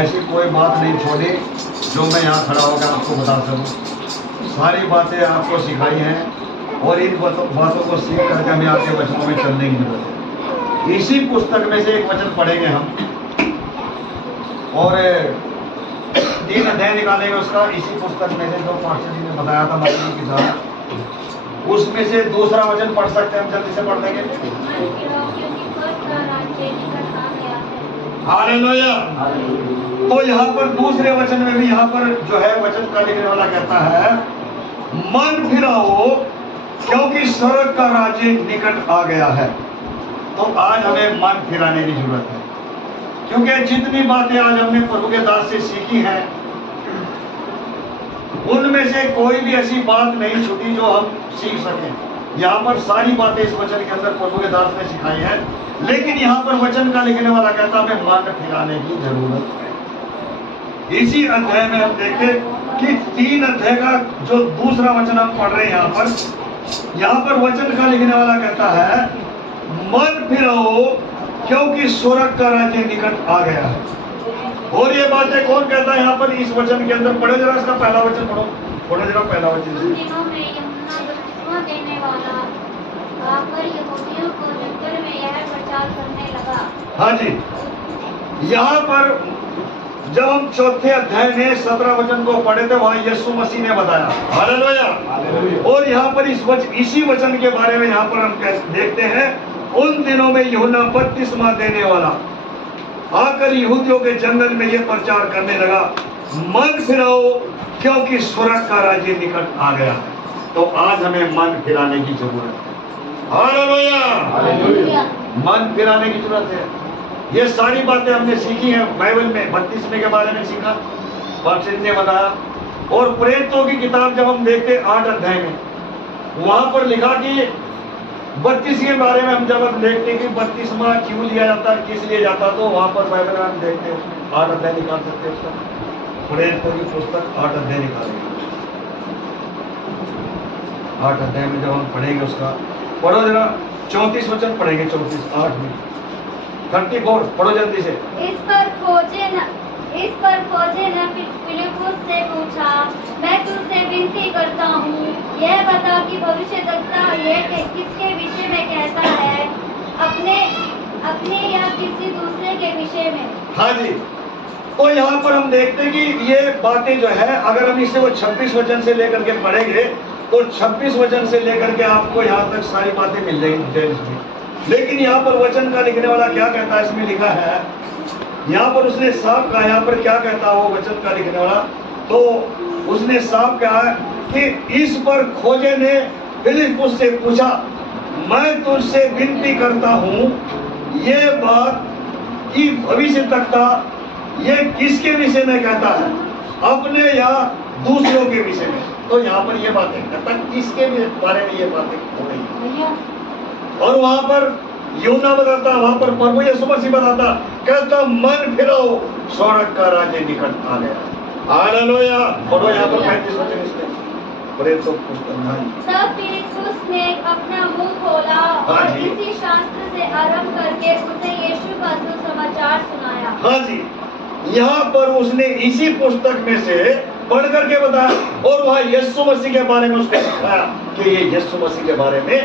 ऐसी कोई बात नहीं छोड़ी जो मैं यहाँ खड़ा होकर आपको बता सकूँ। सारी बातें आपको सिखाई हैं और इन बातों को सीख करके हमें आगे वचनों में चलने की जरूरत है। इसी पुस्तक में से एक वचन पढ़ेंगे हम और 3 अध्याय निकालेंगे उसका। इसी पुस्तक में से जो पास्टर जी ने बताया था मत्ती की किताब, उसमें से दूसरा वचन पढ़ सकते हैं हम, जल्दी से पढ़ देंगे। हालेलुया। तो यहाँ पर दूसरे वचन में भी यहाँ पर जो है वचन का लिखने वाला कहता है, मन फिराओ क्योंकि स्वर्ग का राज्य निकट आ गया है। तो आज हमें मन फिराने की जरूरत है, क्योंकि जितनी बातें आज हमने प्रभु के दास से सीखी हैं उनमें से कोई भी ऐसी बात नहीं छूटी जो हम सीख सकें। यहाँ पर सारी बातें इस वचन के अंदर प्रभु के दास ने सिखाई है, लेकिन यहाँ पर वचन का लिखने वाला कहता हमें मन फिराने की जरूरत है। इसी अध्याय में हम देखें कि 3 अध्याय का जो दूसरा वचन हम पढ़ रहे हैं यहाँ पर वचन का लिखने वाला कहता है, मन फिराओ क्योंकि स्वर्ग का राज्य निकट आ गया है। और ये बातें कौन कहता है यहाँ पर इस वचन के अंदर? पढ़ो जरा इसका पहला वचन पढ़ो जरा पहला वचन। देने वाला आकर यहूदियों को नगर में यह प्रचार करने लगा। हाँ जी, यहाँ पर जब हम 4थे अध्याय में 17 वचन को पढ़े थे, वहाँ यीशु मसीह ने बताया। हालेलुया। और यहाँ पर इसी वचन के बारे में यहाँ पर हम देखते हैं, उन दिनों में यूहन्ना बपतिस्मा देने वाला आकर यहूदियों के जंगल में यह प्रचार करने लगा, मन फिराओ क्योंकि स्वर्ग का राज्य निकट आ गया है। तो आज हमें मन फिराने की जरूरत है। हालेलुया। मन फिराने की जरूरत है। ये सारी बातें हमने सीखी हैं बाइबल में। बपतिस्मे के बारे में सीखा, पास्टर ने बताया। और प्रेरितों की किताब जब हम देखते 8 अध्याय में, वहां पर लिखा कि बपतिस्मे के बारे में हम जब हम देखते कि बपतिस्मा क्यों लिया जाता, किस लिए जाता, तो वहां पर बाइबल में हम देखते हैं 8 अध्याय निकाल सकते हैं उसका। प्रेरितों की पुस्तक 8 अध्याय निकालेंगे। 8 अध्याय में जब हम पढ़ेंगे उसका, पढ़ो जरा 34 वचन पढ़ेंगे। 34 8 में 34 पढ़ो जल्दी से। इस पर खोजे ने फिलिप्पुस से पूछा, मैं तुझसे विनती करता हूँ, यह बता कि भविष्यद्वक्ता ये किसके विषय में कहता है, अपने या किसी दूसरे के विषय में? हाँ जी। तो यहाँ पर हम देखते हैं कि ये बातें जो है, अगर हम इसे वो 26 वचन से लेकर के पढ़ेंगे तो 26 वचन से लेकर के आपको यहाँ तक सारी बातें मिल जाएंगी डिटेल्स में। लेकिन यहाँ पर वचन का लिखने वाला क्या कहता है, इसमें लिखा है, यहाँ पर उसने साफ कहा, यहाँ पर क्या कहता है वो वचन का लिखने वाला, तो उसने साफ कहा कि इस पर खोजे ने फिलिप्पुस से पूछा, मैं तुझसे विनती करता हूँ, ये बात की भविष्यद्वक्ता ये किसके विषय में कहता है, अपने या दूसरों के विषय में? तो यहाँ पर ये बातें कहता किसके बारे में ये बातें हो रही है। और वहां पर यूहन्ना बताता, वहां पर प्रभु यीशु मसीह बताता, कहता मन फिराओ स्वर्ग का राज्य निकट आ गया। हालेलुया। पढ़ो यहाँ पर 35 वचन इसमें। प्रेरितों की पुस्तक। तब फिलिप्पुस ने अपना मुंह खोला और इसी शास्त्र से आरंभ करके उसे यीशु का सुसमाचार सुनाया। हाँ जी, यहाँ पर उसने इसी पुस्तक में से पढ़ करके बताया और वहाँ यीशु मसीह के बारे में उसने बताया कि ये यीशु मसीह के बारे में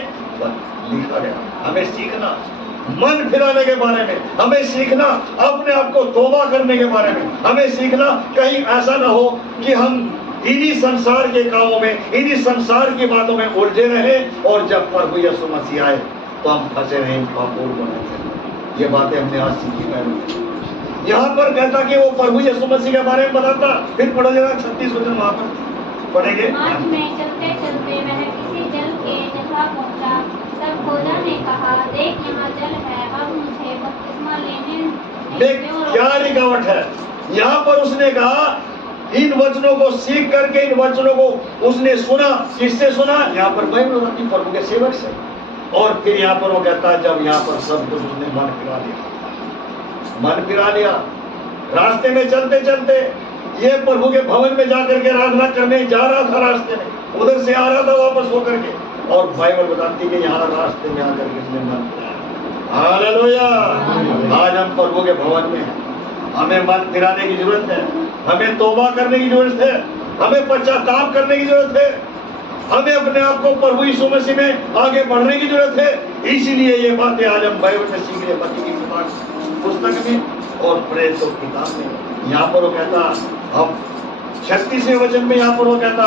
लिखा गया। हमें सीखना मन फिराने के बारे में, हमें सीखना अपने आप को तौबा करने के बारे में, हमें सीखना कहीं ऐसा ना हो कि हम इन्हीं संसार के कामों में, इन्हीं संसार की बातों में उलझे रहे और जब प्रभु यीशु मसीह आए तो हम फंसे रहे पापों में। ये बातें हमने आज सीखी है। यहाँ पर कहता कि वो प्रभु यीशु मसीह के बारे में बताता। फिर पढ़ो जरा 36 वचन वहाँ पर पढ़ेंगे। मार्ग में चलते चलते वह किसी जल के जगह पहुंचा, तब खोजा ने कहा, देख यहाँ जल है, अब मुझे बपतिस्मा लेने। देख क्या लिखावट है यहाँ पर। उसने कहा इन वचनों को सीख करके, इन वचनों को उसने सुना। किससे सुना? यहाँ पर बाइबल की प्रभु के सेवक से। और फिर यहाँ पर वो कहता है जब यहाँ पर सब कुछ उसने मन फिरा लिया, रास्ते में चलते चलते ये प्रभु के भवन में जाकर के आराधना करने जा रहा था, रास्ते में उधर से आ रहा था वापस होकर के, और बाइबल बताती है कि यहाँ रास्ते में आकर के इसने मन फिराया। हालेलुया। आज हम प्रभु के भवन में हैं, हमें मन फिराने की जरूरत है, हमें तौबा करने की जरूरत है, हमें पश्चाताप करने की जरूरत है, हमें अपने आप को प्रभु यीशु मसीह में आगे बढ़ने की जरूरत है। इसीलिए ये बातें आज हम बाइबल में सीख रहे, मत्ती की पुस्तक में और प्रेरितों की किताब में। यहाँ पर वो कहता, हम 36वें वचन में यहाँ पर वो कहता,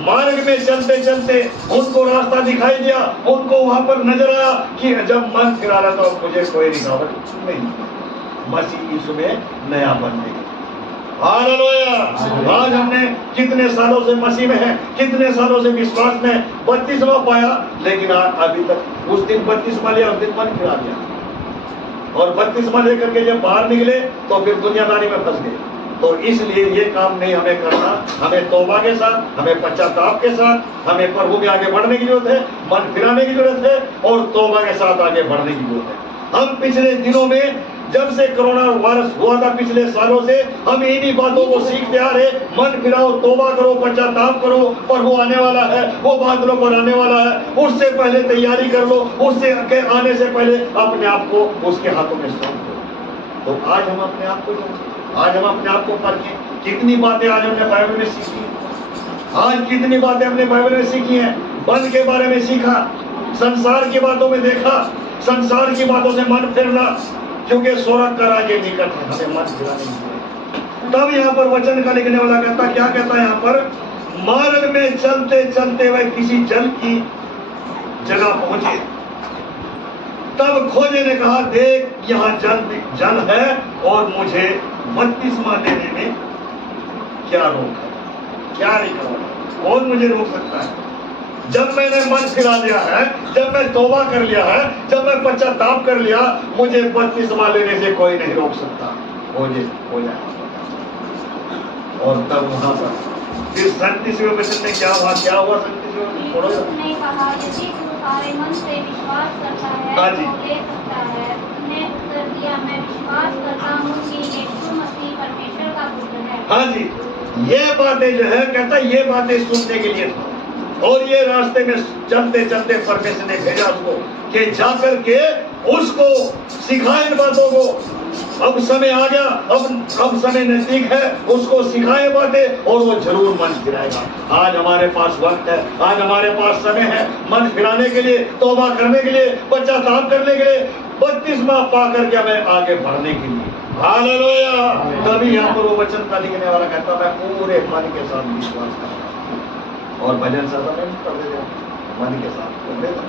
मार्ग में चलते चलते उनको रास्ता दिखाई दिया, उनको वहां पर नजर आया कि जब मन फिरा रहा तो अब मुझे कोई रुकावट नहीं, मसीह यीशु में नया बनने की। हालेलुया। आज हमने कितने सालों से मसीह में है, कितने सालों से विश्वास में 32वां पाया, लेकिन अभी तक उस दिन 32वां लिया, उस दिन मन फिरा दिया, और 32वां लेकर के जब बाहर निकले तो फिर दुनियादारी में फंस गए। तो इसलिए ये काम नहीं हमें करना, हमें तौबा के साथ, हमें पश्चाताप के साथ, हमें प्रभु में आगे बढ़ने की जरूरत है, मन फिराने की जरूरत है और तौबा के साथ आगे बढ़ने की जरूरत है। हम पिछले दिनों में जब से कोरोना वायरस हुआ था, पिछले सालों से हम इन्हीं बातों को सीखते आ रहे, मन फिराओ, तौबा करो, पश्चाताप करो, प्रभु आने वाला है, वो बादलों पर आने वाला है, उससे पहले तैयारी कर लो, उससे आने से पहले अपने आप को उसके हाथों में सौंप दो। तो आज हम अपने आप को आज हम अपने आप को परखें, कितनी बातें आज हमने बाइबल में सीखी, आज कितनी बातें हमने बाइबल में सीखी हैं। मन के बारे में सीखा, संसार की बातों में देखा, संसार की बातों से मन फिरना, क्योंकि स्वर्ग का राज्य निकट है, हमें मन फिराने की। तब यहाँ पर वचन का लिखने वाला कहता, क्या कहता है यहाँ पर, मार्ग में चलते चलते वह किसी जल की जगह पहुंचे, तब खोजे ने कहा, देख यहाँ जल है और मुझे बपतिस्मा लेने में क्या रोक है, क्या रिकावट है, कौन मुझे रोक सकता है? जब मैंने मन फिरा लिया है, जब मैं तौबा कर लिया है, जब मैं पश्चाताप कर लिया, मुझे बपतिस्मा लेने से कोई नहीं रोक सकता। हो जाए। और तब वहां पर फिर 37वें वचन में क्या हुआ? 37वें थोड़ा सा उसने कहा, यदि तू सारे मन से विश्वास करता है हाँ जी। तो ले सकता है। उसने उत्तर दिया, मैं विश्वास करता हूँ कि यीशु मसीह परमेश्वर का पुत्र है। हाँ जी, ये बातें जो है कहता, ये बातें सुनने के लिए था, और ये रास्ते में चलते चलते परमेश्वर ने भेजा उसको कि जाकर के उसको सिखाए इन बातों को। अब समय आ गया, अब समय नजदीक है, उसको सिखाए बातें और वो जरूर मन फिराएगा। आज हमारे पास वक्त है, आज हमारे पास समय है मन फिराने के लिए, तौबा करने के लिए, पश्चाताप करने के लिए, बपतिस्मा पा करके हमें आगे बढ़ने के लिए। हालेलुया। तभी यहाँ पर वो वचन का लिखने वाला कहता, मैं पूरे मन के साथ विश्वास करता हूँ। और भजन साहब में कर देते मन के साथ कर देता,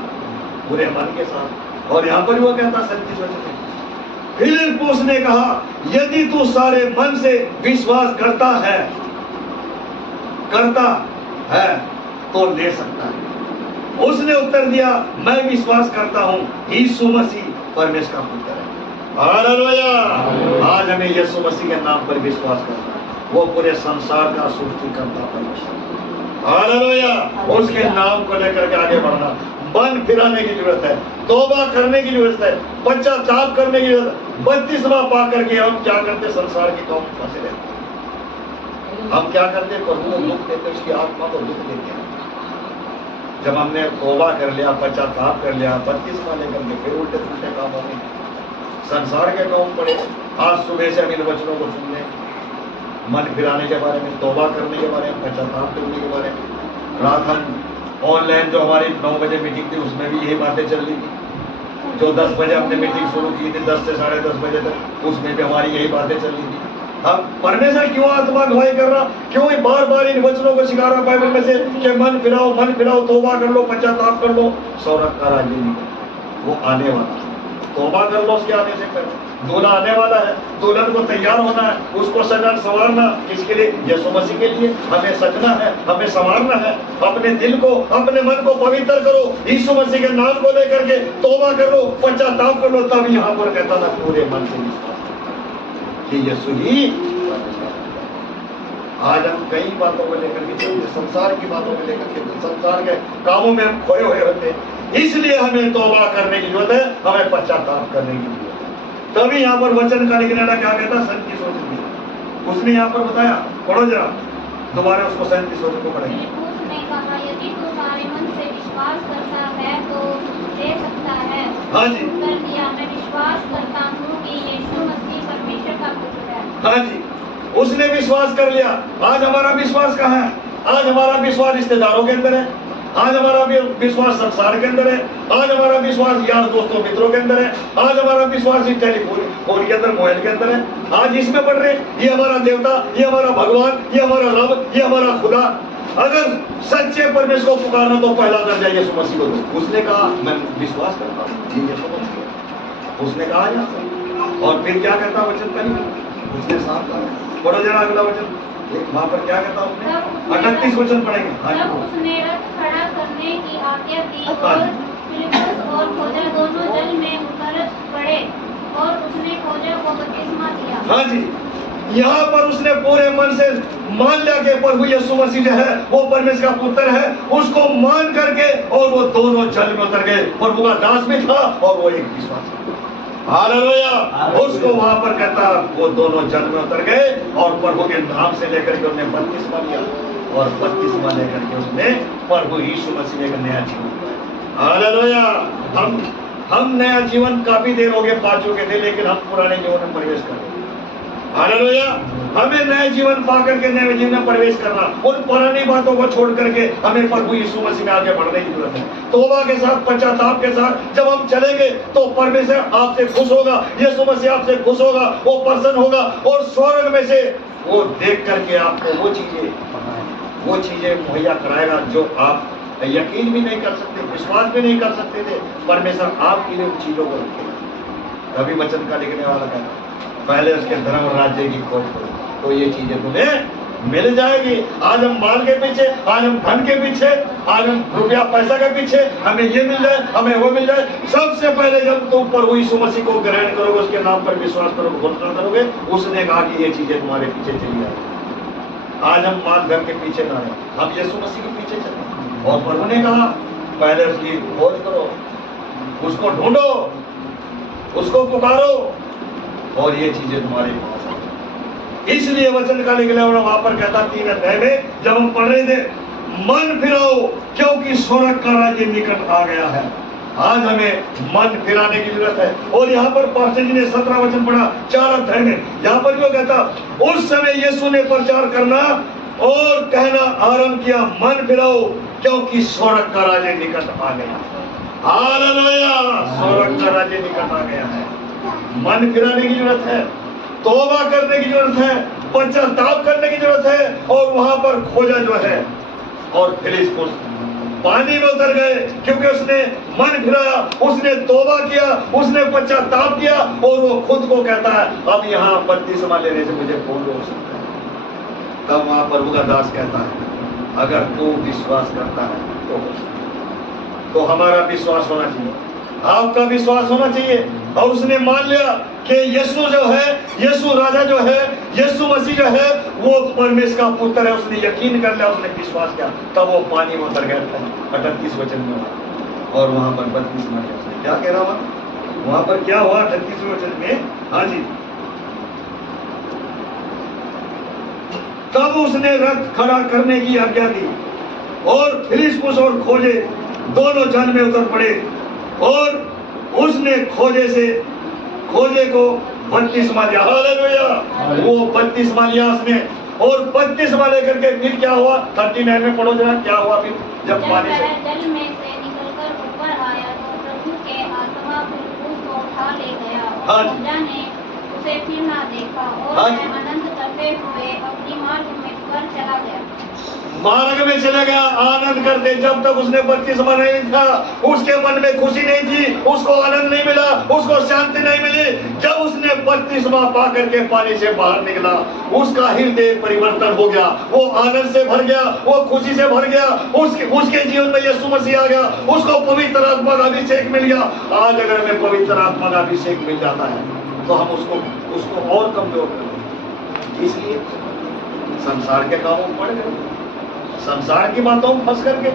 पूरे मन के साथ। और यहाँ पर वो कहता 37 वचन, फिलिप्पुस ने कहा, यदि तू सारे मन से विश्वास करता है तो ले सकता है। उसने उत्तर दिया, मैं विश्वास करता हूँ यीशु मसीह परमेश्वर का पुत्र है। हालेलुया। आज हमें यीशु मसीह के नाम पर विश्वास करना है, वो पूरे संसार का सृष्टिकर्ता परमेश्वर। हालेलुया। उसके नाम को लेकर के आगे बढ़ना, मन फिराने की जरूरत है, तौबा करने की जरूरत है, पश्चाताप करने की जरूरत है। बपतिस्मा पा करके हम क्या करते? संसार की कौम फंसे रहते। हम क्या करते? प्रभु को दुख देते, उसकी आत्मा को दुख देते हैं। जब हमने तौबा कर लिया, पश्चाताप कर लिया, बपतिस्मा लेकर के फिर उल्टे पुल्टे काम होंगे, संसार के काम पड़े। आज सुबह से हम इन वचनों को सुन लें, मन फिराने के बारे में, तौबा करने के बारे में, पश्चाताप करने के बारे में। रात हम ऑनलाइन जो हमारी 9 बजे मीटिंग थी, उसमें भी यही बातें चल रही थी। जो 10 बजे हमने मीटिंग शुरू की थी, 10 से 10:30 बजे तक, उसमें भी हमारी यही बातें चल रही थी। हम परमेश्वर क्यों आत्मा गवाही कर रहा, क्यों बार बार इन वचनों को सिखा रहा बाइबल में से कि मन फिराओ, तौबा कर लो, पश्चाताप कर लो, स्वर्ग का राज्य निकल वो आने वाला है। तौबा कर लो, उसके आने से पहले। दूल्हा आने वाला है, दुल्हन को तैयार होना है, उसको सजना संवारना, किसके लिए? यीशु मसीह के लिए। हमें सजना है, हमें संवारना है, अपने दिल को, अपने मन को पवित्र करो, यीशु मसीह के नाम को लेकर के तौबा कर लो, पश्चाताप कर लो। तब यहाँ पर कहता ना, पूरे मन से विश्वास कि यीशु ही। आज हम कई बातों को लेकर के चलते, संसार की बातों को लेकर के, संसार के कामों में हम खोए हुए होते हैं। इसलिए हमें तौबा करने की जरूरत है, हमें पश्चाताप करने की जरूरत है। तभी यहाँ पर वचन का लिखने वाला क्या कहता? 37 वचन उसने यहाँ पर बताया, पढ़ो जरा दोबारा उसको 37 वचन को पढ़ेंगे। उसने कहा, यदि तू सारे मन से विश्वास करता है तो ले सकता है। हाँ जी। उत्तर दिया, मैं विश्वास करता हूँ कि यीशु मसीह परमेश्वर का पुत्र है। हाँ जी, उसने विश्वास कर लिया। आज हमारा विश्वास कहाँ है? आज हमारा विश्वास रिश्तेदारों के अंदर है, आज हमारा विश्वास संसार के अंदर है, आज हमारा विश्वास यार दोस्तों मित्रों के अंदर है, आज हमारा विश्वास टेलीफोन के अंदर, मोबाइल के अंदर है। आज इसमें पढ़ रहे ये हमारा देवता, ये हमारा भगवान, ये हमारा रब, ये हमारा खुदा। अगर सच्चे परमेश्वर को पुकारना तो पहला दर्जा यीशु मसीह को दो। उसने कहा मैं विश्वास करता हूँ ये यीशु मसीह, उसने कहा यहाँ। और फिर क्या कहता वचन करिए, उसने साफ कहा। पढ़ो जरा अगला वचन, वहाँ पर क्या कहता उसने? 38 वचन पढ़ेंगे। तब उसने रथ खड़ा करने की आज्ञा दी और फिलिप्पुस और खोजा दोनों जल में उतर पड़े और उसने खोजा को बपतिस्मा दिया। हाँ जी, यहाँ पर उसने पूरे मन से मान लिया कि प्रभु यीशु मसीह जो है वो परमेश्वर का पुत्र है, उसको मान करके और वो दोनों जल में उतर गए। प्रभु का दास भी था और वो एक विश्वास। हालेलुया। उसको वहां पर कहता वो दोनों जल में उतर गए और प्रभु के नाम से लेकर के उन्हें बपतिस्मा लिया और बपतिस्मा लेकर के उसने प्रभु यीशु मसीह एक नया जीवन पाया। हालेलुया। हम नया जीवन काफी देर हो गए पा चुके थे, लेकिन हम पुराने जीवन में प्रवेश कर रहे। हालेलुया। हमें नए जीवन पा करके नए जीवन में प्रवेश करना, उन पुरानी बातों को छोड़ करके हमें प्रभु यीशु मसीह में आगे बढ़ने की जरूरत है। तौबा के साथ, पश्चाताप के साथ जब हम चलेंगे तो परमेश्वर आपसे खुश होगा, यीशु मसीह आपसे खुश होगा, वो प्रसन्न होगा और स्वर्ग में से वो देख करके आपको वो चीजें मुहैया कराएगा जो आप यकीन भी नहीं कर सकते, विश्वास भी नहीं कर सकते थे। परमेश्वर आपके लिए उन चीजों को रखेगा। तभी वचन का लिखने वाला कहता पहले उसके धर्म और राज्य की खोज करो तो ये चीजें तुम्हें मिल जाएगी। आज हम माल के पीछे, आज हम धन के पीछे, आज हम रुपया पैसा के पीछे, हमें ये मिल जाए, हमें वो मिल जाए। सबसे पहले जब तुम प्रभु यीशु मसीह को ग्रहण करोगे, उसके नाम पर विश्वास करोगे, घोषणा करोगे, उसने कहा कि ये चीजें तुम्हारे पीछे चली जाएगी। आज हम माल धन के पीछे ना रहे, हम यीशु मसीह के पीछे चले। और प्रभु ने कहा पहले उसकी खोज करो, उसको ढूंढो, उसको पुकारो और ये चीजें तुम्हारे पास आएंगी। इसलिए वचन का निकला वहां पर कहता 3 अध्याय में जब हम पढ़ रहे थे, मन फिराओ क्योंकि स्वर्ग का राज्य निकट आ गया है। आज हमें मन फिराने की जरूरत है। और यहाँ पर पास्टर जी ने 17 वचन पढ़ा 4 अध्याय में, यहाँ पर जो कहता उस समय यीशु ने प्रचार करना और कहना आरंभ किया, मन फिराओ क्योंकि स्वर्ग का राज्य निकट आ गया। हालेलुया। स्वर्ग का राज्य निकट आ गया है। मन फिराने की जरूरत है, तौबा करने की जरूरत है, पश्चाताप करने की जरूरत है। और वहां पर खोजा जो है और फिलिप्पुस पानी में उतर गए क्योंकि उसने मन फिराया, उसने तौबा किया, उसने पश्चाताप किया और वो खुद को कहता है अब यहाँ बपतिस्मा लेने से मुझे कौन रोक सकता है। तब वहां प्रभु का दास कहता है अगर तू विश्वास करता है तो हमारा विश्वास होना चाहिए, आपका विश्वास होना चाहिए। और उसने मान लिया कि यीशु जो है, यीशु राजा जो है, यीशु मसीह जो है वो परमेश्वर का पुत्र है। उसने यकीन कर लिया, उसने विश्वास किया, तब वो पानी में उतर गया था 38 वचन में। और वहां पर बपतिस्मा लिया। क्या कह रहा हूं वहां पर क्या हुआ 38 वचन में? हाँ जी, तब उसने रथ खड़ा करने की आज्ञा दी और फिलिप्पुस और खोजे दोनों जल में उतर पड़े और उसने खोजे को बपतिस्मा लिया। हालेलुया। वो बपतिस्मा लिया उसने और बपतिस्मा लेकर के फिर क्या हुआ? 39 में पढ़ो जरा, क्या हुआ फिर जब पानी से जल में से निकलकर ऊपर आया तो प्रभु के आत्मा फिलिप्पुस को उठा ले गया और राजा ने उसे फिर ना देखा और वह अनंत करते हुए अपनी मार्ग में पर चला गया। मार्ग में चला गया आनंद करते। जब तक उसने बपतिस्मा नहीं था उसके मन में खुशी नहीं थी, उसको आनंद नहीं मिला, उसको शांति नहीं मिली। जब उसने बपतिस्मा पा करके पानी से बाहर निकला, उसका हृदय परिवर्तन हो गया, वो आनंद से भर गया, वो खुशी से भर गया। उसके जीवन में यीशु मसीह आ गया, उसको पवित्र आत्मा का अभिषेक मिल गया। आज अगर हमें पवित्र आत्मा का अभिषेक मिल जाता है तो हम उसको और कमजोर करें। इसलिए संसार के कामों में पड़ गए, संसार की बातों में फंस करके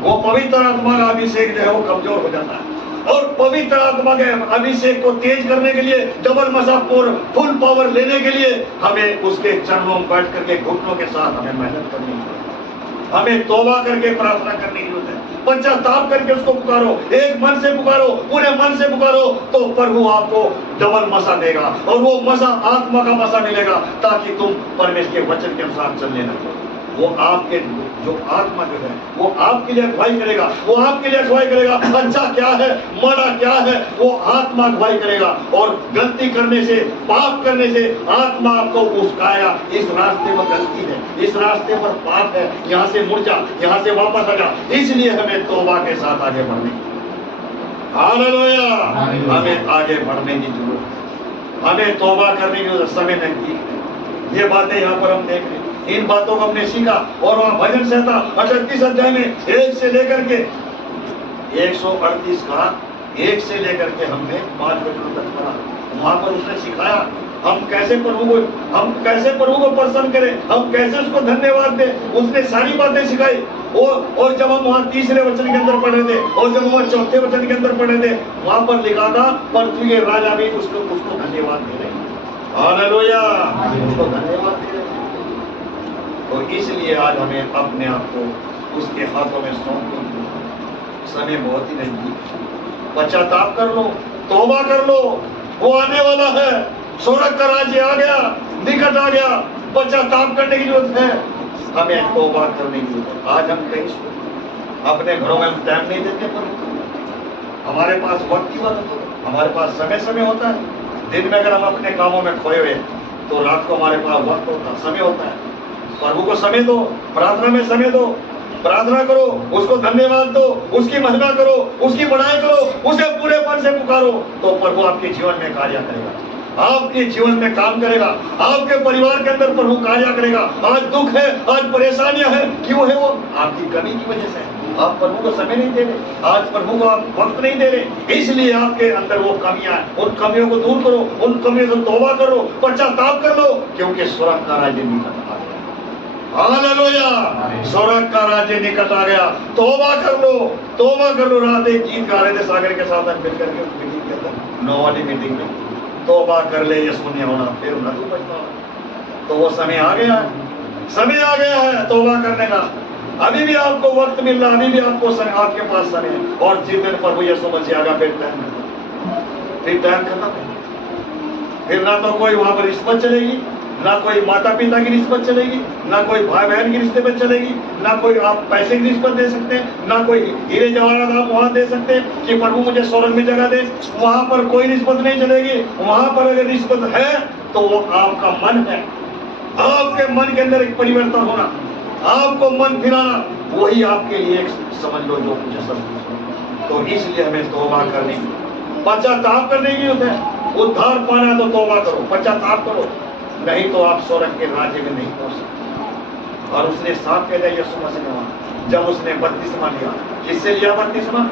वो पवित्र आत्मा का अभिषेक जो है वो कमजोर हो जाता है। और पवित्र आत्मा के अभिषेक को तेज करने के लिए, डबल मसा फुल पावर लेने के लिए हमें उसके चरणों में बैठ करके घुटनों के साथ हमें मेहनत करनी चाहिए। हमें तौबा करके प्रार्थना करने की जरूरत है, पश्चाताप करके उसको पुकारो, एक मन से पुकारो, पूरे मन से पुकारो, तो प्रभु आपको डबल मसा देगा और वो मसा आत्मा का मसा मिलेगा, ताकि तुम परमेश्वर के वचन के अनुसार चलने लगो। वो आपके जो आत्मा जो है वो आपके लिए अगुवाई करेगा, वो आपके लिए अगुवाई करेगा। अच्छा क्या है, माड़ा क्या है, वो आत्मा अगुवाई करेगा। और गलती करने से, पाप करने से आत्मा आपको उस्काएगा, इस रास्ते पर गलती है, इस रास्ते पर पाप है, यहाँ से मुड़ जा, यहाँ से वापस आ जा। इसलिए हमें तौबा के साथ आगे बढ़ने की, हालेलुया, हमें आगे बढ़ने की जरूरत है, हमें तौबा करने की समय नहीं है। ये बातें यहाँ पर हम देख रहे हैं, इन बातों को हमने सीखा। और वहां भजन संहिता 38 अध्याय में 1 से लेकर के 138 का 1 से लेकर के हमने 5 वचनों तक पढ़ा। वहां पर उसने सिखाया हम कैसे प्रभु को प्रसन्न करें, हम कैसे उसको धन्यवाद दें। उसने सारी बातें सिखाई। और जब हम वहां 3रे वचन के अंदर पढ़ रहे थे और जब वहां 4थे वचन के अंदर पढ़ रहे थे, वहां पर लिखा था पृथ्वी के राजा भी उसको धन्यवाद दे रहे, हालेलुया, उसको धन्यवाद दे रहे। तो इसलिए आज हमें अपने आप को उसके हाथों में सौंप दो। समय बहुत ही नहीं, पश्चाताप कर लो, तौबा कर लो, वो आने वाला है, स्वर्ग का राज्य आ गया, निकट आ गया। पश्चाताप करने की जरूरत है, हमें तौबा करने की जरूरत है। आज हम कहीं अपने घरों में हम टाइम नहीं देते, पर हमारे पास वक्त की बात है, हमारे पास समय समय होता है। दिन में अगर हम अपने कामों में खोए हुए तो रात को हमारे पास वक्त होता, समय होता है। प्रभु को समय दो, प्रार्थना में समय दो, प्रार्थना करो, उसको धन्यवाद दो, उसकी महिमा करो, उसकी बड़ाई करो, उसे पूरे मन से पुकारो, तो प्रभु आपके जीवन में कार्य करेगा, आपके जीवन में काम करेगा, आपके परिवार के अंदर प्रभु कार्य करेगा। आज दुख है, आज परेशानियां हैं, क्यों है? वो आपकी कमी की वजह से है। आप प्रभु को समय नहीं दे रहे, आज प्रभु को आप वक्त नहीं दे रहे, इसलिए आपके अंदर वो कमियां हैं। उन कमियों को दूर करो, उन कमियों से तौबा करो, पश्चाताप कर लो, क्योंकि स्वर्ग का राज्य निकट आ गया। हालेलुया, स्वर्ग का राज्य निकट आ गया। तौबा कर लो, तौबा कर लो। रात एक गीत गा रहे थे सागर के साथ मिलकर के, उसमें गीत कहता है 9 वाली मीटिंग में, तौबा कर ले ये शून्य होना फिर न तू बचना। तो वो समय आ गया है, समय आ गया है तौबा करने का। अभी भी आपको वक्त मिल रहा, अभी भी आपको आपके पास समय है। और जिस दिन प्रभु यीशु मसीह आएगा फिर टाइम खत्म है। फिर ना तो कोई वहां पर रिश्वत चलेगी, ना कोई माता पिता की रिश्वत चलेगी, ना कोई भाई बहन की रिश्ते में चलेगी, ना कोई आप पैसे की रिश्वत दे सकते हैं, ना कोई हीरे जवाहरात आप वहां दे सकते हैं कि प्रभु मुझे स्वर्ग में जगह दे। वहां पर कोई रिश्वत नहीं चलेगी। वहां पर अगर रिश्वत है तो वो आपका मन है, आपके मन के अंदर एक परिवर्तन होना, आपको मन फिराना, वही आपके लिए एक समझ लो जो मुझे सब। तो इसलिए हमें तौबा करने की, पश्चाताप करने की जरूरत है। उद्धार पाना तो तौबा करो, पश्चाताप करो, नहीं तो आप स्वर्ग के राज्य में नहीं पहुंच सकते। और उसने साफ कह दिया यीशु मसीह ने, जब उसने बपतिस्मा लिया, किससे लिया बपतिस्मा?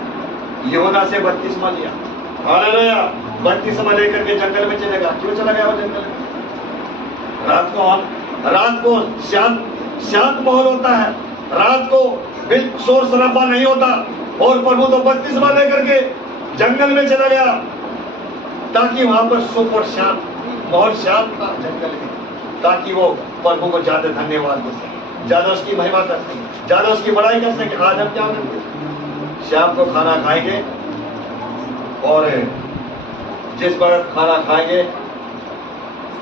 यूहन्ना से बपतिस्मा लिया। हालेलुया, बपतिस्मा लेकर के जंगल में चलेगा। क्यों चला गया वो जंगल में? रात को शांत माहौल होता है, रात को बिल्कुल शोर शराबा नहीं होता। और प्रभु तो बपतिस्मा लेकर के जंगल में चला गया, ताकि वहां पर सुख और शांत माहौल, शांत था जंगल में, ताकि वो प्रभु को ज्यादा धन्यवाद दे सके, ज्यादा उसकी महिमा कर सके, ज्यादा उसकी बड़ाई कर सके। आज हम क्या करेंगे? शाम को खाना खाएंगे और जिस वक्त खाना खाएंगे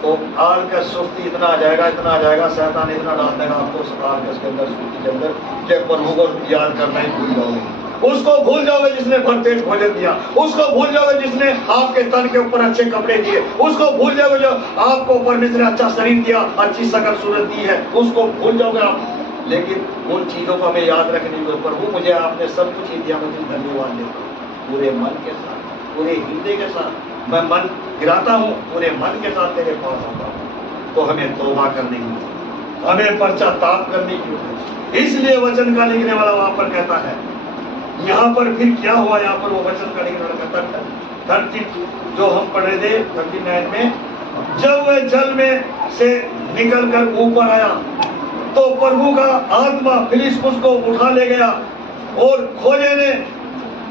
तो आलकस सुस्ती इतना आ जाएगा, इतना आ जाएगा, शैतान इतना डाल देगा आपको उस आलकस के अंदर, सुस्ती के अंदर, कि प्रभु को याद करना ही भूल जाओगे। उसको भूल जाओगे जिसने भरपेट भोजन दिया, उसको भूल जाओगे जिसने आपके तन के ऊपर अच्छे कपड़े दिए, उसको भूल जाओगे जो आपको परमेश्वर ने अच्छा शरीर दिया, अच्छी शकल सूरत दी है, उसको भूल जाओगे आप। लेकिन उन चीजों को हमें याद रखनी है। प्रभु मुझे आपने सब कुछ ही दिया, मुझे धन्यवाद देता हूँ पूरे मन के साथ, पूरे हृदय के साथ मैं मन गिराता हूँ, पूरे मन के साथ तेरे पास आता हूँ। तो हमें तौबा करने की, हमें पश्चाताप करने की। इसलिए वचन का लिखने वाला वहां पर कहता है, यहाँ पर फिर क्या हुआ? यहाँ पर वो वचन का लिखने वाला कहता है 30 जो हम पढ़ रहे थे 39 में, जब वह जल में से निकल कर ऊपर आया तो प्रभु का आत्मा फिलिप्पुस को उठा ले गया और खोजे ने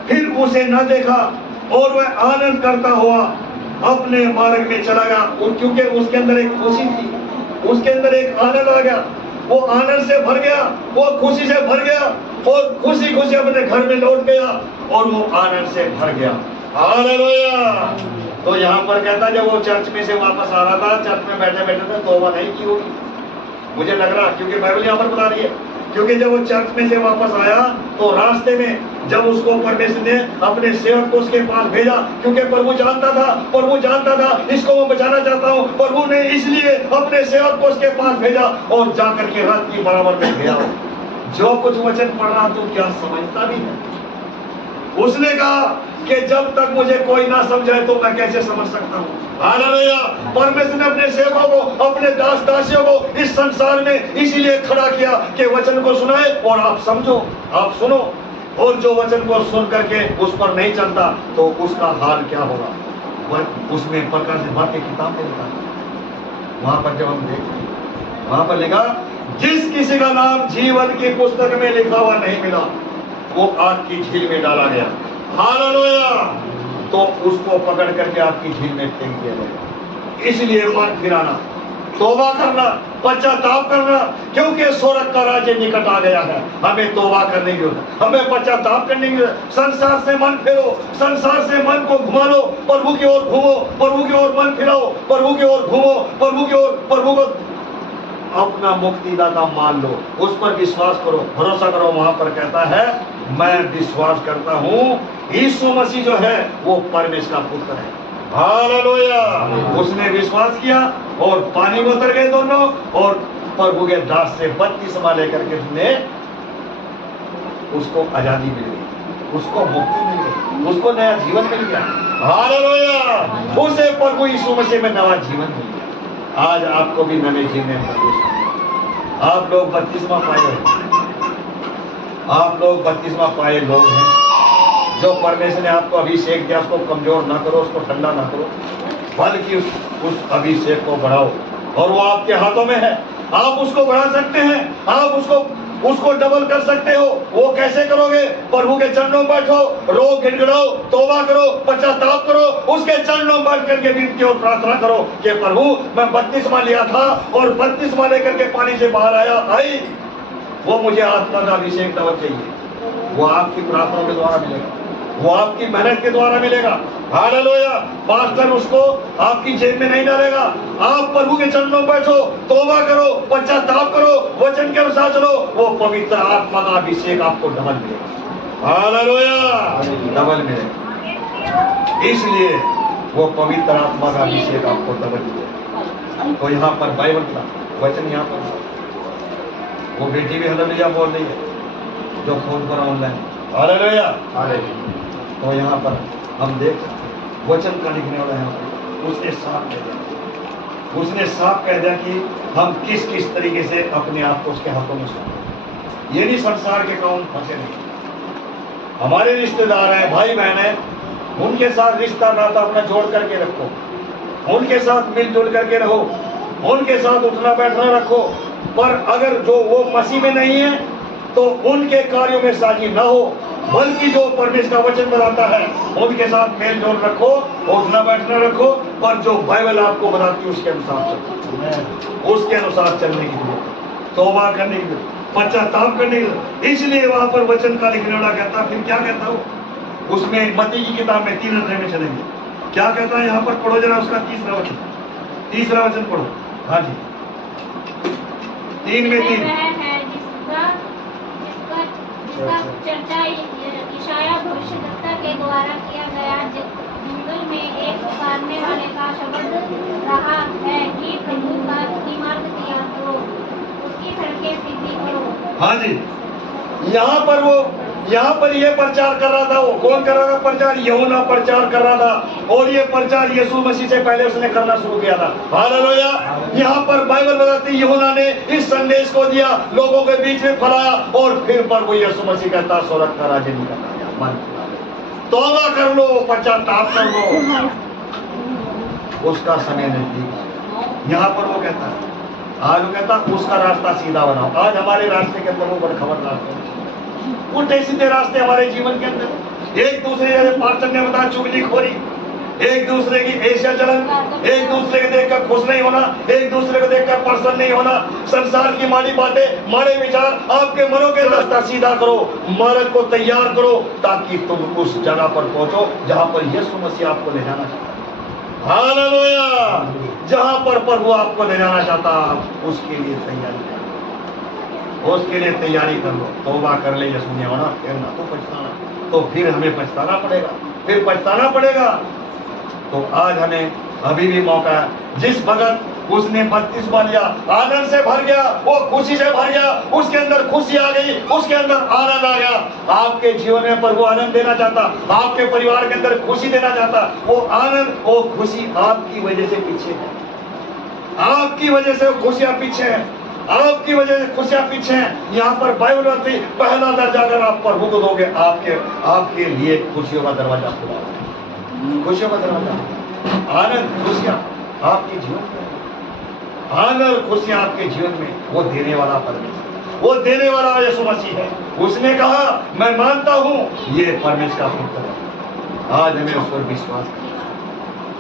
फिर उसे न देखा और वह आनंद करता हुआ अपने मार्ग में चला गया। क्योंकि उसके अंदर एक खुशी थी, उसके अंदर एक आनंद आ गया। वो आनंद से भर गया, वो खुशी से भर गया और खुशी खुशी अपने घर में लौट गया और वो आनंद से भर गया। हालेलुया। तो यहाँ पर कहता जब वो चर्च में से वापस आ रहा था, चर्च में बैठे बैठे तो तौबा नहीं की होगी, मुझे लग रहा, क्योंकि बाइबल यहाँ पर बता रही है। क्योंकि जब वो चर्च में से वापस आया तो रास्ते में जब उसको परमेश्वर ने अपने सेवक को उसके पास भेजा, क्योंकि प्रभु जानता था इसको मैं बचाना चाहता हूँ, प्रभु ने इसलिए अपने सेवक को उसके पास भेजा और जाकर के रथ की बराबर में गया। जो कुछ वचन पढ़ रहा तू क्या समझता भी है? उसने कहा कि जब तक मुझे कोई ना समझाए तो मैं कैसे समझ सकता हूँ। हालेलुया। परमेश्वर ने अपने सेवकों को, अपने दास दासियों को इस संसार में इसीलिए खड़ा किया कि वचन को सुनाए और आप समझो, आप सुनो, और जो वचन को सुन करके उस पर नहीं चलता तो उसका हाल क्या होगा। उसमें प्रकाशित वाक्य किताब में लिखा, वहां पर जब हम देखते वहां पर लिखा जिस किसी का नाम जीवन की पुस्तक में लिखा हुआ नहीं मिला वो आग की झील में डाला गया। हालेलुया। तो उसको पकड़ करके आग की झील में फेंक दिया गया। इसलिए मन फिराना, तौबा करना, पश्चाताप करना, क्योंकि स्वर्ग का राज्य निकट आ गया है। हमें तौबा करने की, हमें पश्चाताप करने की, संसार से मन फेरो, संसार से मन को घुमा लो, प्रभु की ओर घूमो, प्रभु की ओर मन फिराओ, प्रभु की ओर घूमो, प्रभु की ओर, प्रभु को अपना मुक्तिदाता मान लो, उस पर विश्वास करो, भरोसा करो। वहां पर कहता है मैं विश्वास करता हूँ यीशु मसीह जो है वो परमेश्वर का पुत्र है। हालेलुया। उसने विश्वास किया और पानी में उतर गए दोनों और प्रभु के दास से बपतिस्मा लेकर के उसने, उसको आजादी मिल गई, उसको मुक्ति मिल गई, उसको नया जीवन मिल गया। हालेलुया। उसे प्रभु यीशु मसीह में नया जीवन मिल गया। आज आपको भी नए जीवन में प्रवेश। आप लोग बपतिस्मा पाए हैं, आप लोग बपतिस्मा पाए लोग हैं। जो परमेश्वर ने आपको अभिषेक दिया उसको कमजोर ना करो, उसको ठंडा ना करो, बल्कि उस अभिषेक को बढ़ाओ और वो आपके हाथों में है। आप उसको बढ़ा सकते हैं, आप उसको डबल कर सकते हो। वो कैसे करोगे? प्रभु के चरणों में बैठो, रो, गिड़गिड़ाओ, तौबा करो, पश्चाताप करो, उसके चरणों में बैठ करके विनती और प्रार्थना करो कि प्रभु मैं बपतिस्मा लिया था और बपतिस्मा लेकर के पानी से बाहर आई, वो मुझे आत्मा का अभिषेक डबल चाहिए। वो आपकी प्रार्थनाओं के द्वारा मिलेगा, वो आपकी मेहनत के द्वारा मिलेगा। हालेलुया। पास्टर उसको आपकी जेब में नहीं डालेगा। आप प्रभु के चरणों में बैठो, तौबा करो, पश्चाताप करो, वचन के अनुसार चलो, वो पवित्र आत्मा का अभिषेक आपको डबल मिलेगा। हालेलुया। डबल मिलेगा, इसलिए वो पवित्र आत्मा का अभिषेक आपको डबल मिलेगा। तो यहाँ पर बाइबल का वचन यहाँ पर, वो बेटी भी हालेलुया बोल रही है जो फोन पर ऑनलाइन। हालेलुया। तो यहाँ पर हम देख सकते वचन का लिखने वाला यहाँ पर उसने साफ कह दिया, उसने साफ कह दिया कि हम किस किस तरीके से अपने आप को उसके हाथों में सौंपें। ये नहीं संसार के काम फंसे नहीं, हमारे रिश्तेदार हैं, भाई बहन हैं, उनके साथ रिश्ता नाता अपना जोड़ करके रखो, उनके साथ मिलजुल करके रहो, उनके साथ उठना बैठना रखो। पर अगर जो वो मसीह में नहीं है तो उनके कार्यों में साझी न हो, बल्कि जो परमेश्वर का वचन बताता है उनके साथ मेल जोल रखो, उठना बैठना रखो, पर जो बाइबल आपको बताती है उसके अनुसार चलो, उसके अनुसार चलने के लिए, तौबा करने के लिए, पश्चाताप करने के लिए। इसलिए वहां पर वचन का लिखने वाला कहता, फिर क्या कहता हो उसमें, मत्ती की किताब में 3 अध्याय में चलेंगे, क्या कहता है यहाँ पर, पढ़ो जरा उसका तीसरा वचन पढ़ो। हाँ जी, 3 में 3। जिसका चर्चा यशाया भविष्यद्वक्ता के द्वारा किया गया, जंगल में एक पुकारने वाले का शब्द रहा है कि प्रभु का मार्ग तैयार करो, उसकी सड़कें सीधी करो। हाँ जी, यहाँ पर ये प्रचार कर रहा था। वो कौन कर रहा था प्रचार? यूहन्ना प्रचार कर रहा था, और ये प्रचार यीशु मसीह से पहले उसने करना शुरू किया था। हालेलुया। यहाँ पर बाइबल बताती यूहन्ना ने इस संदेश को दिया, लोगों के बीच में फैलाया, और फिर प्रभु यीशु मसीह कहता स्वर्ग का राज्य निकल आया। मन तौबा कर लो, पश्चाताप कर लो, उसका समय नजदीक। यहाँ पर वो कहता है, आज वो कहता उसका रास्ता सीधा बनाओ। आज हमारे रास्ते के अंदर वो बड़े खबर रास्ते, उल्टे सीधे रास्ते हमारे जीवन के अंदर, एक दूसरे जैसे पास्टर ने बताया चुगलीखोरी, एक दूसरे की ईर्ष्या जलन, एक दूसरे को देखकर खुश नहीं होना, एक दूसरे को देखकर प्रसन्न नहीं होना, संसार की माड़ी बातें, माड़े विचार आपके मनों के रास्ता सीधा करो, मार्ग को तैयार करो, ताकि तुम उस जगह पर पहुंचो जहां पर यीशु मसीह आपको ले जाना चाहता है। हालेलुया! जहां पर प्रभु आपको ले जाना चाहता है, उसके लिए तैयारी करो, उसके लिए तैयारी कर लो। तौबा कर ले यीशु ने होना, फिर ना तो पछताना, तो फिर हमें पछताना पड़ेगा, फिर पछताना पड़ेगा। तो आज हमें अभी भी मौका है। जिस भगत उसने बपतिस्मा लिया, आनंद से भर गया, वो खुशी से भर गया, उसके अंदर खुशी आ गई, उसके अंदर आनंद आ गया। आपके जीवन में प्रभु आनंद देना चाहता, आपके परिवार के अंदर खुशी देना चाहता। वो आनंद, वो खुशी आपकी वजह से पीछे है, आपकी वजह से खुशियां पीछे है, आपकी वजह से खुशियां पीछे हैं। यहाँ पर बाइबल में पहला दर्जा अगर आप प्रभु को दोगे, आपके लिए खुशियों का दरवाजा खुला है, खुशियों का दरवाजा, आनंद खुशियां आपके जीवन में, आनंद खुशियां आपके जीवन में, वो देने वाला परमेश्वर, वो देने वाला यीशु मसीह है। उसने कहा मैं मानता हूं ये परमेश्वर का पुत्र है। आज हमें उस पर विश्वास करें,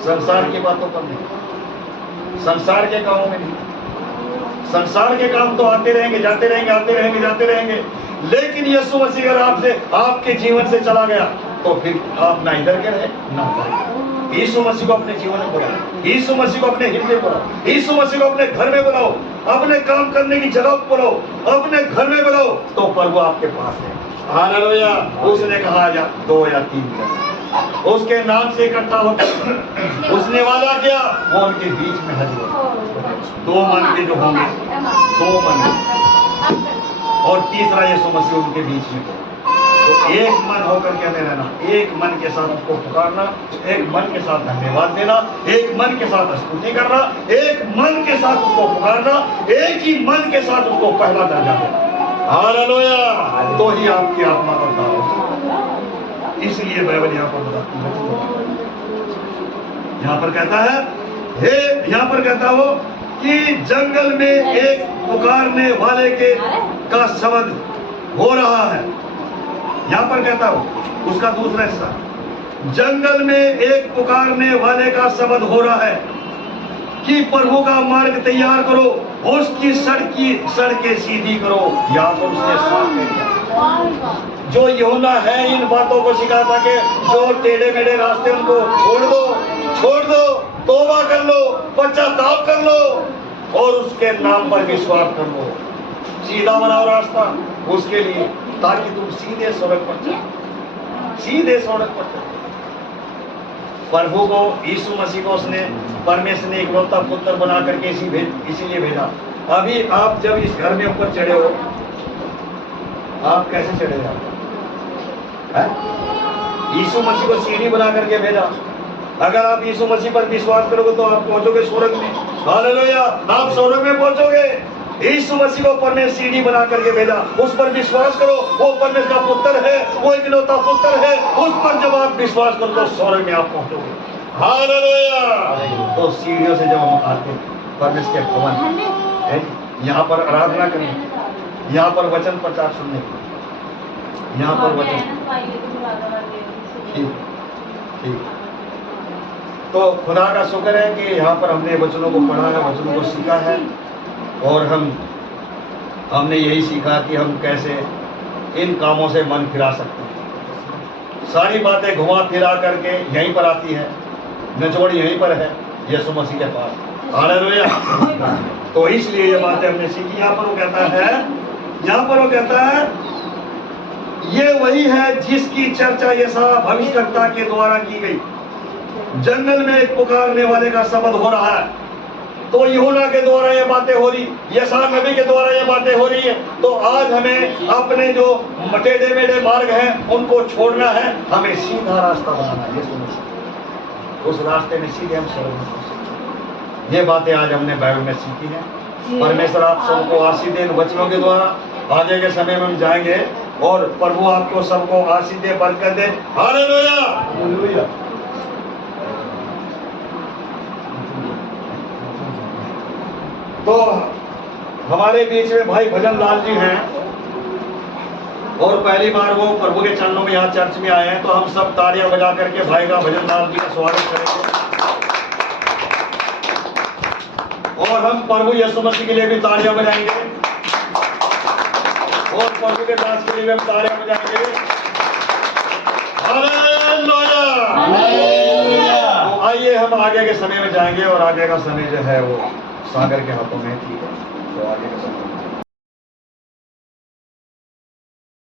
संसार की बातों पर नहीं, संसार के कामों में नहीं। संसार के काम तो आते रहेंगे, जाते रहेंगे, आते रहेंगे, जाते रहेंगे, लेकिन यीशु मसीह अगर आपसे, आपके जीवन से चला गया, तो फिर आप ना इधर के रहे ना उधर। यीशु मसीह को अपने जीवन में बुलाओ, यीशु मसीह को अपने हृदय बुलाओ, यीशु मसीह को अपने घर में बुलाओ, अपने काम करने की जगह बुलाओ, अपने घर में बुलाओ, तो प्रभु आपके पास है। हालेलुया! उसने कहा या 2 या 3 जन उसके नाम से इकट्ठा होकर उसने वादा किया, वो उनके बीच में हाजिर हो। 2 मन के जो होंगे, 2 मन, और तीसरा यीशु मसीह उनके बीच में। तो एक मन होकर के हमें रहना, एक मन के साथ उसको पुकारना, एक मन के साथ धन्यवाद देना, एक मन के साथ स्तुति करना, एक मन के साथ उसको पुकारना, एक ही मन के साथ उसको पहला दर्जा देना। हालेलुया! तो ही आपकी आत्मा का उद्धार हो सकता है। इसलिए बाइबल यहाँ पर बताती है, यहाँ पर कहता है, हे यहाँ पर कहता हो कि जंगल में एक पुकारने वाले का शब्द हो रहा है। यहाँ पर कहता हूं उसका दूसरा हिस्सा, जंगल में एक पुकारने वाले का शब्द हो रहा है कि प्रभु का मार्ग तैयार करो, उसकी सड़कें सीधी करो। यहाँ पर उसने साफ कह दिया, जो यूहन्ना है इन बातों को सिखाता कि जो टेढ़े मेढ़े रास्ते उनको छोड़ दो, तौबा कर लो, पश्चाताप कर लो और उसके नाम पर विश्वास कर लो। सीधा बनाओ रास्ता उसके लिए, ताकि तुम सीधे सड़क पर चलो, सीधे सड़क पर चलो। प्रभु को, यीशु मसीह को उसने, परमेश्वर ने इकलौता पुत्र बना करके इसीलिए भेजा। अभी आप जब इस घर में ऊपर चढ़े हो, आप कैसे चढ़े हो? यीशु मसीह को सीढ़ी बना करके भेजा। अगर आप यीशु मसीह पर विश्वास करोगे तो आप पहुंचोगे स्वर्ग में। हालेलुया! आप स्वर्ग में पहुंचोगे। यीशु मसीह को परमेश्वर सीढ़ी बना करके भेजा, उस पर विश्वास करो, वो परमेश्वर का पुत्र है, वो इकलौता पुत्र है, उस पर जब आप विश्वास करो तो स्वर्ग में आप पहुंचोगे। हालेलुया! तो सीढ़ियों से जब हम आते परमेश्वर के भवन है, यहाँ पर आराधना करने, यहाँ पर वचन प्रचार सुनने, यहाँ पर वचन, ठीक। तो खुदा का शुक्र है कि यहाँ पर हमने वचनों को पढ़ा है, वचनों को सीखा है, और हमने यही सीखा कि हम कैसे इन कामों से मन फिरा सकते हैं। सारी बातें घुमा फिरा करके यहीं पर आती है, निचोड़ यहीं पर है, यीशु मसीह के पास। हालेलुया! तो इसलिए ये बातें हमने सीखी। यहाँ पर वो कहता है ये वही है जिसकी चर्चा यशायाह भविष्यवक्ता के द्वारा की गई। जंगल में एक पुकारने वाले का शब्द हो रहा है। तो यूहन्ना के द्वारा ये बातें हो रही, यशायाह नबी के द्वारा ये बातें हो रही है। तो आज हमें अपने जो टेढ़े मेढ़े मार्ग हैं उनको छोड़ना है, हमें सीधा रास्ता बनाना है। यीशु मसीह, उस रास्ते में सीधे हम स्वर्ग में पहुंच सकते हैं। ये बातें आज हमने बाइबल में सीखी हैं। परमेश्वर आप सबको आशीष दे वचनों के द्वारा। आगे के समय में हम जाएंगे और प्रभु आपको सबको आशीष दे, बरकत दे। हालेलुया! हालेलुया! तो हमारे बीच में भाई भजन लाल जी हैं, और पहली बार वो प्रभु के चरणों में यहाँ चर्च में आए हैं, तो हम सब तालियां बजा करके भाई का भजन लाल जी का स्वागत करेंगे। और हम प्रभु यीशु मसीह के लिए भी तालियां बजाएंगे और प्रभु के दास के लिए भी हम तालियां बजाएंगे। हालेलुया। तो आइए हम आगे के समय में जाएंगे और आगे का समय जो है वो सागर के हाथों में, ठीक है, तो आगे का समय